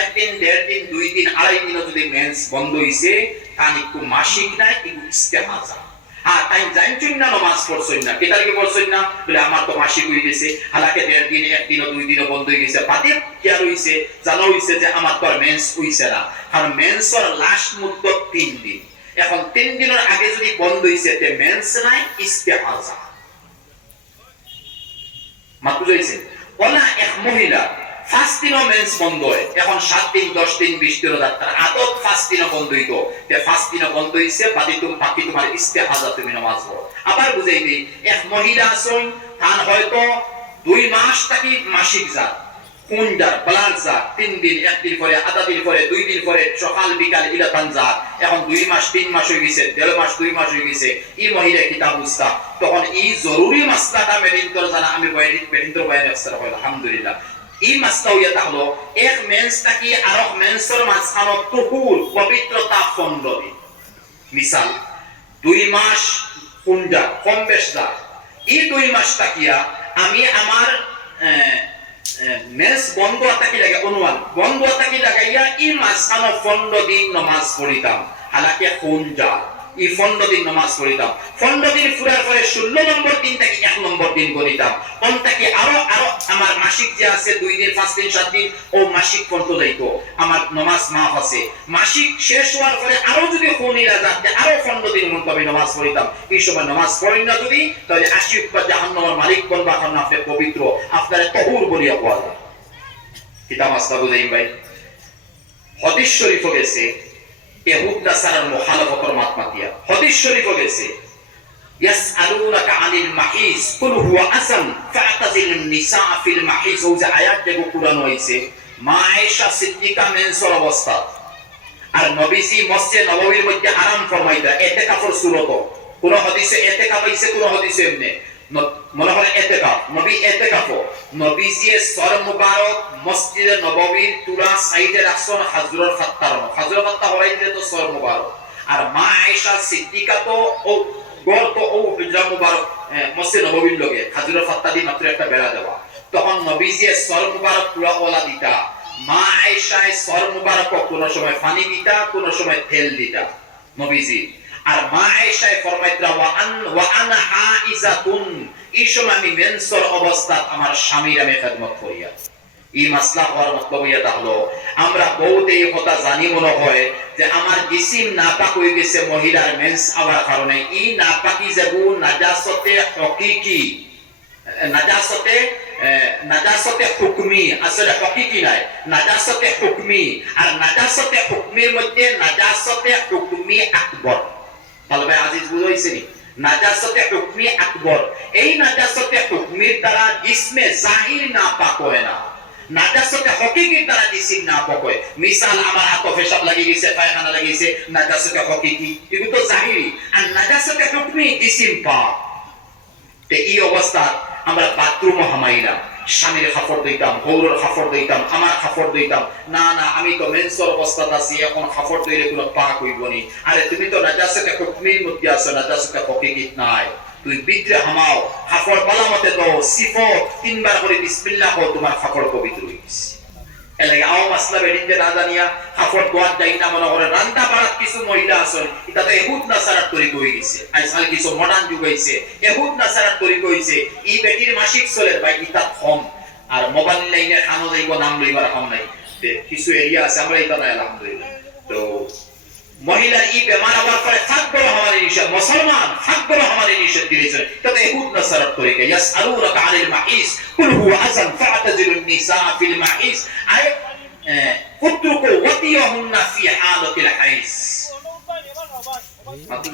একদিন দেড় দিন দুই দিন আড়াই দিনও যদি মেন্স বন্ধ হইছে তান একটু মাসিক নাই একটু ইস্তেহাজা হ্যাঁ তাই জানছুন না নমাজ পড়ছুন না কেতার কি পড়ছুন না বলে আমার তো মাসিক হয়ে গেছে হালাকে দেড় দিন একদিনও দুই দিনও বন্ধ হয়ে গেছে বাদে কি আর হইছে জানা হইছে যে আমার তো আর মেন্স হইছে না কারণ মেন্সর লাস্ট মুদ্দত 3 দিন এখন 3 দিনের আগে যদি বন্ধ হইছে তে মেন্স নাই ইস্তেহাজা মাত্র হইছে ওলা এক মহিলা ফার্স্ট দিনও মেন্স বন্ধ হয় এখন 7 দিন 10 দিন 20 দিনও ডাক্তার আদত ফার্স্ট দিনও বন্ধ হইতো তে ফার্স্ট দিনও বন্ধ হইছে বাকি তোমার ইস্তেহাজা তুমি নামাজ পড়ো আবার বুঝাই দিই এক মহিলা আছেন তার হয়তো 2 মাস থাকি মাসিক যায় কোনটার ব্লাড যায় 3 দিন 1 দিন পরে আধা দিন পরে 2 দিন পরে সকাল বিকাল ইলাতান যায় এখন 2 মাস 3 মাস হয়ে গেছে 1.5 মাস 2 মাস হয়ে গেছে এই মহিলা কিতাব বুঝতা তখন এই জরুরি মাসলাটা মেডিন্তর জানা আমি মেডিন্তর বয়ানে আসছে আলহামদুলিল্লাহ এই মাসলা হইয়া তাহলো এক মেন্সটা কি আর মেন্সর মাঝখানে তুহুর পবিত্রতা 15 দিন মিসাল 2 মাস কোনটা কম বেশ যায় এই 2 মাস তাকিয়া আমি আমার মেন্স বন্ধ থাকি লাগে অনুমান বন্ধ থাকি লাগাইয়া এই মাঝখানে 15 দিন নামাজ পড়িতাম হালাকে কোনটা এই 15 দিন নামাজ পড়িতাম 15 দিন পুরার পরে 16 নম্বর দিন থেকে 1 নম্বর দিন গণিতাম কোনটা কি আরো আমার মাসিক যে আছে 2 দিন 5 দিন 7 দিন ও মাসিক পর্যন্ত যাইতো আমার নামাজ মাফ আছে মাসিক শেষ হওয়ার পরে আরো যদি কোনিরা যাতে আরো 15 দিন মত আমি নামাজ পড়িতাম এই সময় নামাজ পড়ি না যদি তাহলে 80 উপর জাহান্নামের মালিক বনবা কারণ আপনি পবিত্র আপনারে তাহুর বলিয়া কোয়া যায় কিতাব মাসলা বুঝাই ভাই হাদিস শরীফ গেছে ইহুদ নাসারার মুখালাফাতের মাতমাতিয়া হাদিস শরীফ গেছে ইয়াসআলুনাকা আনিল মাহিস কুল হুয়া আযান ফাতাজিলুন নিসা ফিল মাহিস ও যে আয়াত যে কুরআন হইছে মা আয়েশা সিদ্দিকা মেন্সর অবস্থা আর নবীজি মসজিদে নববীর মধ্যে আরাম ফরমাইতা ইতিকাফের সূরত কোন হাদিসে ইতিকাফ হইছে কোন হাদিসে এমনি মনে হয় ইতিকাফ নবী ইতিকাফ নবীজি সর মুবারক মসজিদে নববীর তুরা সাইডে রাখছেন হাজরুল ফাত্তার হাজরুল ফাত্তা হইতে তো সর মুবারক আর মা আয়েশা সিদ্দিকা তো ও গর্ত ও হুজরা মুবারক মসজিদ নববীর লগে হাজরুল ফাত্তা দি মাত্র একটা বেড়া দেওয়া তখন নবীজি সর মুবারক তুরা ওলা দিতা মা আয়েশা সর মুবারক কোন সময় পানি দিতা কোন সময় তেল দিতা নবীজি আর মা আয়েশা ফরমাইতরা ওয়া আনা হাইজাতুন এই সময় আমি মেন্সর অবস্থাত আমার স্বামীর আমি খেদমত করিয়া এই মাসলা হওয়ার মতলব ইয়া তাহলো আমরা বহুতে এই কথা জানি মনে হয় যে আমার জিসিম নাপাক হয়ে গেছে মহিলার মেন্স হওয়ার কারণে এই নাপাকি যাবো নাজাসতে হকিকি নাজাসতে হুকমি আসলে হকিকি নাই নাজাসতে হুকমি আর নাজাসতে হুকমির মধ্যে নাজাসতে হুকমি আকবর তাহলে ভাই আজিজ বুঝাইছে নি নাজাসতে হুকমি আকবর এই নাজাসতে হুকমির দ্বারা জিসমে জাহির নাপাক হয় না নাজাসতে হকিকির দ্বারা জিসিম নাপাক হয় মিসাল আমার হাত পেশাব লাগি গেছে পায়খানা লাগি গেছে নাজাসতে হকিকি এগুলো তো জাহিরি আর নাজাসতে হুকমি জিসিম পাক তে এই অবস্থা আমরা বাথরুমও হামাইনা স্বামীর খাফর দিতাম বউর খাফর দিতাম আমার খাফর দিতাম না না আমি তো মেন্সর অবস্থাতে আছি এখন খাফর দিলে কোনো পাক হইব নি আরে তুমি তো নাজাসতে হুকমির মধ্যে আছো নাজাসতে হকিকিত নাই তুই বিদ্রে হামাও খাফর বালামতে দাও সিফত 3 বার করে বিসমিল্লাহ কও তোমার খাফর পবিত্র হয়ে গেছে এলাই আও মাসলা বেরিতে না জানিয়া খাফর দোয়া যাই না মনে করে রান্তা বাড়াত কিছু মহিলা আছেন এটা তো ইহুদ নাসারার তরিকা হয়ে গেছে আজকাল কিছু মডার্ন যুগ হইছে ইহুদ নাসারার তরিকা হইছে এই বেটির মাসিক চলে ভাই এটা কম আর মোবাইল লাইনে খানো যাইব নাম লইবার কম নাই কিছু এরিয়া আছে আমরা এটা নাই আলহামদুলিল্লাহ তো মহিলার এই বেমার হওয়ার পরে থাকবো আমাদের নিষেধ মুসলমান থাকবো আমাদের নিষেধ দিয়েছে তবে ইহুদ নাসারার তরিকা ইয়াসআলুনাকা আনিল মাহিস কুল হুয়া আযান ফাতাজিলুন নিসা ফিল মাহিস আই উতরুকু ওয়াতিয়াহুন্না ফি হালাতিল হাইস মাত্র